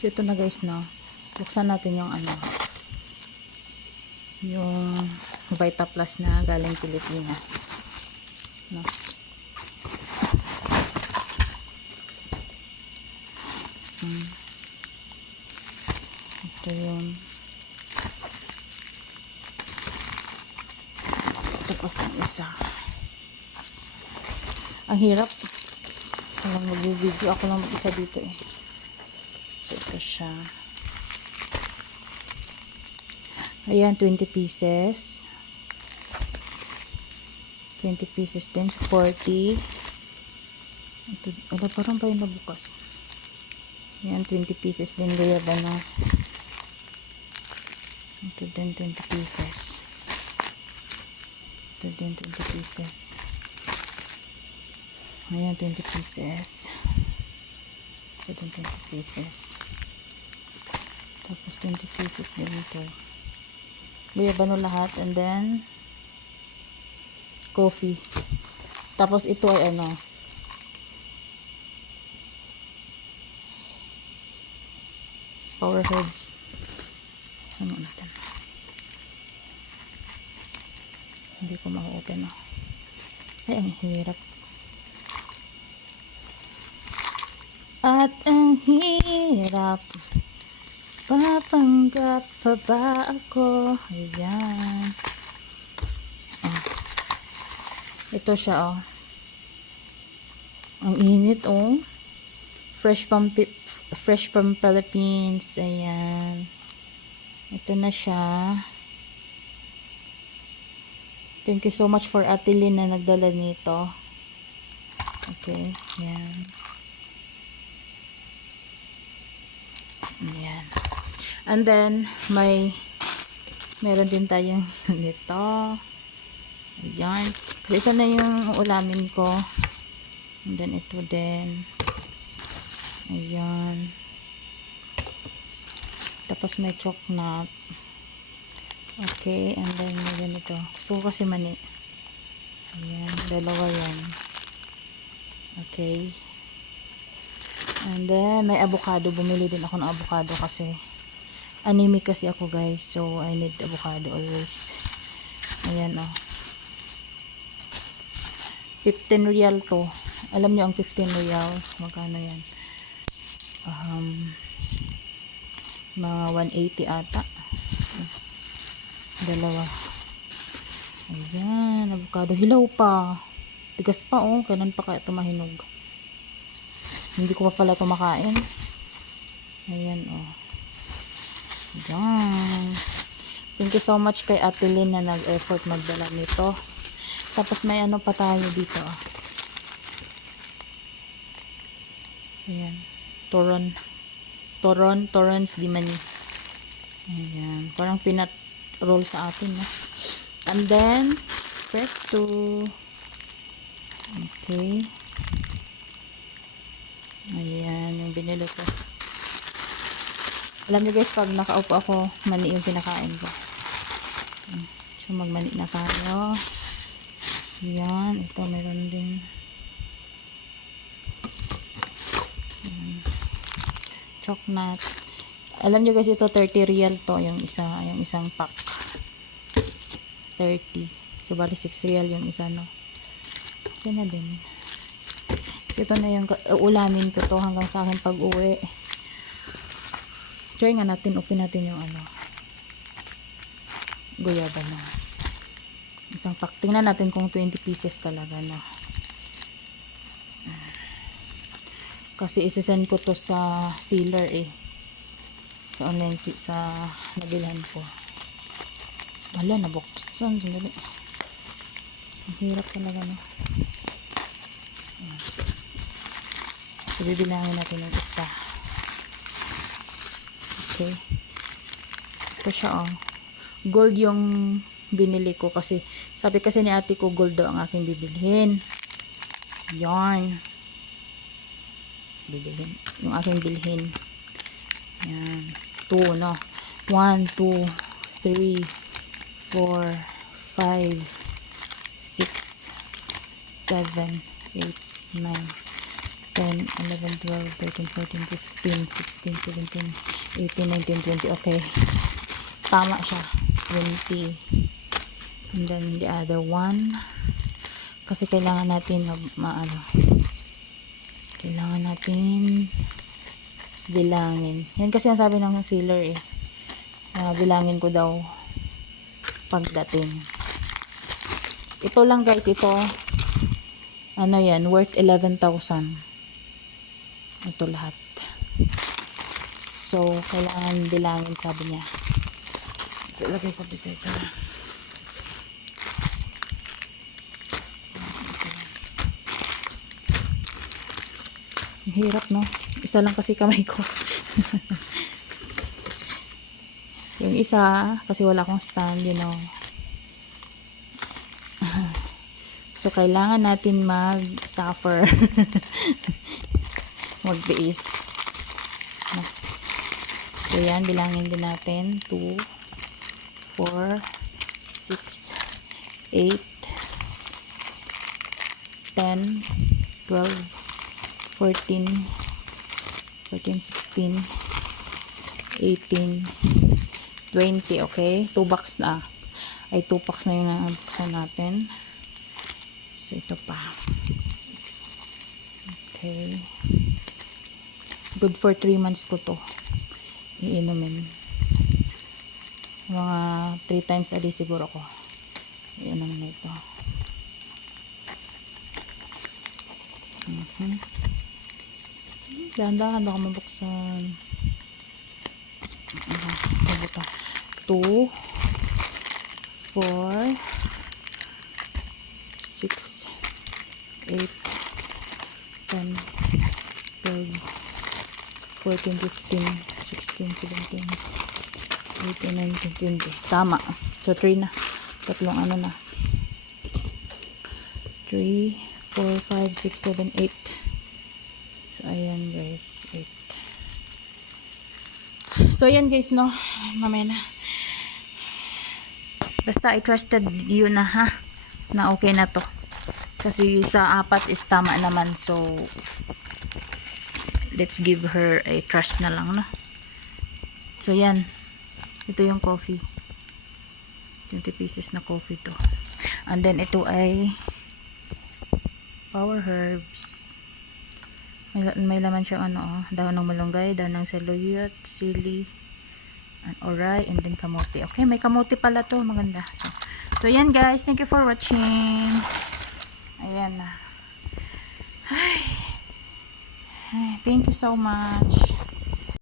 So, ito na guys, no. Buksan natin yung ano, yung Vita Plus na galing Pilipinas. No. Ito yung tapos ng isa. Ang hirap. Alam mo, video ako lang mag-isa dito eh. So, ito siya. Ayan, 20 pieces. 20 pieces din. So, 40. Ito, ano, parang pa yung nabukas. Ayan, 20 pieces din. Gaya ba na? Ito din, 20 pieces. Ito din, 20 pieces. Ayan, 20 pieces. Ito din, 20 pieces. Tapos, 20 pieces din ito. Guyabano lahat. And then, coffee. Tapos, ito ay ano, Power Herbs. Saan natin? Hindi ko ma-open, oh. Ay, ang hirap. At ang hirap, papanggap pa ba ako? Ayan. Oh. Ito siya, oh. Ang init, oh. Fresh from Philippines. Ayan. Ito na siya. Thank you so much for Ate Lynn na nagdala nito. Okay. Ayan. Ayan. And then, meron din tayong nito. Ayan. So, ito na yung ulamin ko. And then, ito din. Ayan. Tapos, may chocolate. Okay. And then, meron ito. Gusto ko kasi mani. Ayan. Dalawa yan. Okay. And then, may avocado. Bumili din ako ng avocado kasi anemic kasi ako guys. So, I need avocado always. Ayan, oh. 15 real to. Alam nyo ang 15 reals. Magkano yan? Mga 180 ata. Dalawa. Ayan, avocado. Hilaw pa. Tigas pa, oh. Kailan pa kaya ito mahinog? Hindi ko pa pala ito makain. Ayan, oh. Ayan. Thank you so much kay Ate Lynn na nag-effort magdala nito. Tapos may ano pa tayo dito, oh. Ayan. Torrance di mani. Ayan. Parang peanut roll sa atin, no? And then, presto. Okay. Ayan, yung binili ko. Alam niyo guys, pag nakaupo ako, mani yung pinakain ko. So, magmani na tayo. Ayan, ito meron din. Chocolate. Alam niyo guys, ito 30 real to, yung isang pack. 30. So, bali 6 real yung isa, no? Ito na din. So, ito na yung ulamin ko to hanggang sa akin pag-uwi. Try nga natin, open natin yung ano, guyaba na. Isang pack. Tingnan natin kung 20 pieces talaga, no? Kasi isasend ko to sa sealer eh. Sa online sa nabilhan ko. Wala, nabuksan. Sandali. Ang hirap talaga, no? So, bibilangin natin yung isa. Okay. Ito siya, oh. Gold yung binili ko kasi sabi kasi ni ate ko gold daw ang aking bibilhin. Yarn. Bibilhin. Yung aking bilhin. Yan. 2, no? 1, 2, 3, 4, 5, 6, 7, 8, 9, 10, 11, 12, 13, 14, 15, 16, 17, 18, 19, 20. Okay. Tama siya. 20. And then the other one. Kasi kailangan natin kailangan natin bilangin. Yan kasi ang sabi ng sealer eh. Bilangin ko daw pagdating. Ito lang guys, ito. Ano yan, worth 11,000. Ito lahat. So, kailangan bilangin, sabi niya. So, ilagay ko dito ito. Ang hirap, no? Isa lang kasi kamay ko. Yung isa, kasi wala akong stand, you know. So, kailangan natin mag-suffer. Magbiis. So, yan. Bilangin din natin. 2, 4, 6, 8, 10, 12, 14, 16, 18, 20. Okay? 2 box na. Ay, 2 packs na yung nabuksan natin. So, ito pa. Okay. Good for 3 months ko to. Iinumin. Mga 3 times a day siguro ko. Iinumin na ito. Dahan-dahan baka mabuksan. Ito. 2, 4, 6, 8, 10, 12, 14, 15, 16, 17, 18, 19, 20. Tama. So, 3 na. Tatlong ano na. 3, 4, 5, 6, 7, 8. So, ayan guys. 8. So, ayan guys, no. Mamaya na. Basta I trusted you na, ha? Na okay na to. Kasi sa 4 is tama naman. So, let's give her a trust na lang, no? So, yan. Ito yung coffee. 20 pieces na coffee to. And then, ito ay Power Herbs. May laman siyang ano, dahon ng malunggay, dahon ng saluyot, sili, and oray, and then kamote. Okay, may kamote pala to. Maganda. So, yan guys. Thank you for watching. Ayan na. Ay. Thank you so much.